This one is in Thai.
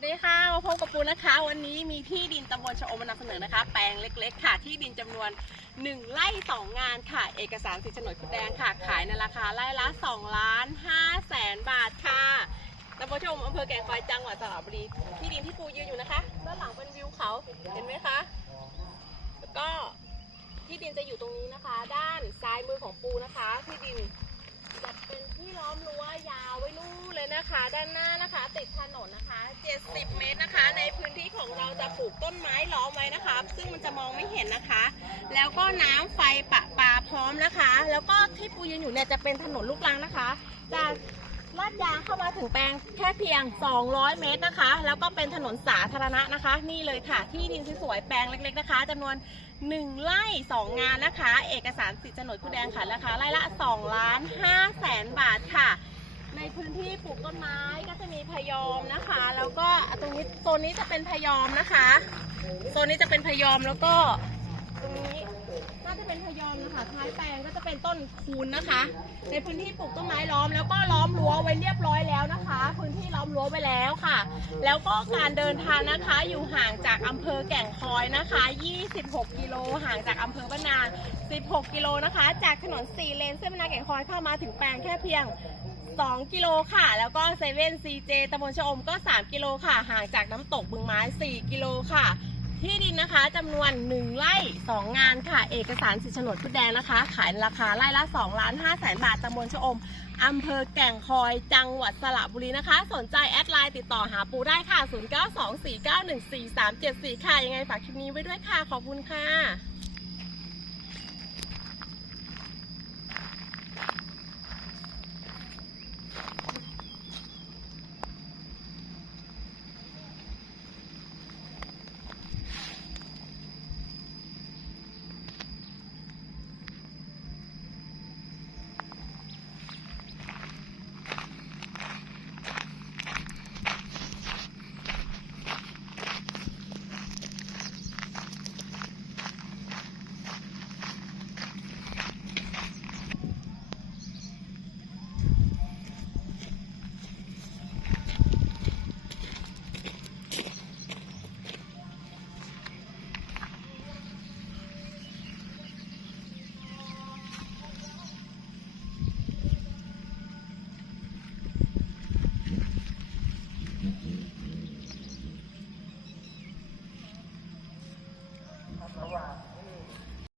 วัสดีค่ะมาพบกับปูนะคะ วันนี้มีที่ดินตำบลชะอมมานำเสนอนะคะ แปลงเล็กๆ ค่ะ ที่ดินจำนวน 1 ไร่ 2 งานค่ะ เอกสารสิทธิ์โฉนดคุดแดงค่ะ ขายในราคาไร่ละ2ล้าน5แสนบาทค่ะตำบลชะอมอำเภอแก่งคอยจังหวัดสระบุรี ที่ดินที่ปูยืนอยู่นะคะด้านหลังเป็นวิวเขา เห็นไหมคะ แล้วก็ที่ดินจะอยู่ตรงนี้นะคะ ด้านซ้ายมือของปูนะคะ ที่ดินจะเป็นที่ล้อมรั้วยาว นะคะด้านหน้านะคะ ติดถนนนะคะ 70 เมตรนะคะ ในพื้นที่ของเราจะปลูกต้นไม้ล้อมไว้นะคะ ซึ่งมันจะมองไม่เห็นนะคะ แล้วก็น้ำไฟปะปาพร้อมนะคะ แล้วก็ที่ปูยืนอยู่เนี่ยจะเป็นถนนลูกรังนะคะจะลาดยางเข้ามาถึงแปลงแค่เพียง 200 เมตรนะคะ แล้วก็เป็นถนนสาธารณะนะคะ นี่เลยค่ะ ที่ดินสวยๆแปลงเล็ก ๆนะคะจำนวน 1 ไร่ 2 งานนะคะ เอกสารสิทธิ์โฉนดผู้แดงค่ะราคาไร่ละ 2 ล้าน5แสนบาทค่ะ ในพื้นที่ปลูกต้นไม้ก็จะมีพยอมนะคะ แล้วก็ตรงนี้โซนนี้จะเป็นพยอมนะคะโซนนี้จะเป็นพยอมแล้วก็ ตรงนี้น่าจะเป็นพยอมนะคะท้ายแปลงก็จะเป็นต้นคูนนะคะ ในพื้นที่ปลูกต้นไม้ล้อม แล้วก็ล้อมรั้วไว้เรียบร้อยแล้วนะคะ พื้นที่ล้อมรั้วไว้แล้วค่ะ แล้วก็การเดินทางนะคะอยู่ห่างจากอำเภอแก่งคอยนะคะ 26 กิโลห่างจากอำเภอบ้านนา 16 กิโลนะคะ จากถนน4เลนเส้นบ้านนาแก่งคอยเข้ามาถึงแปลงแค่เพียง 2 กิโลค่ะ แล้วก็เซเว่นซีเจตำบลชะอมก็ 3 กิโลค่ะ ห่างจากน้ำตกบึงไม้ 4 กิโลค่ะ ที่ดินนะคะจำนวน 1 ไร่ 2 งานค่ะ เอกสารสิทธิ์โฉนดพุดแดงนะคะ ขายราคาไร่ละ2ล้าน5แสนบาทตำบลชะอมอำเภอแก่งคอยจังหวัดสระบุรีนะคะ สนใจแอดไลน์ติดต่อหาปูได้ค่ะ 0924914374 ค่ะ ยังไงฝากคลิปนี้ไว้ด้วยค่ะ ขอบคุณค่ะ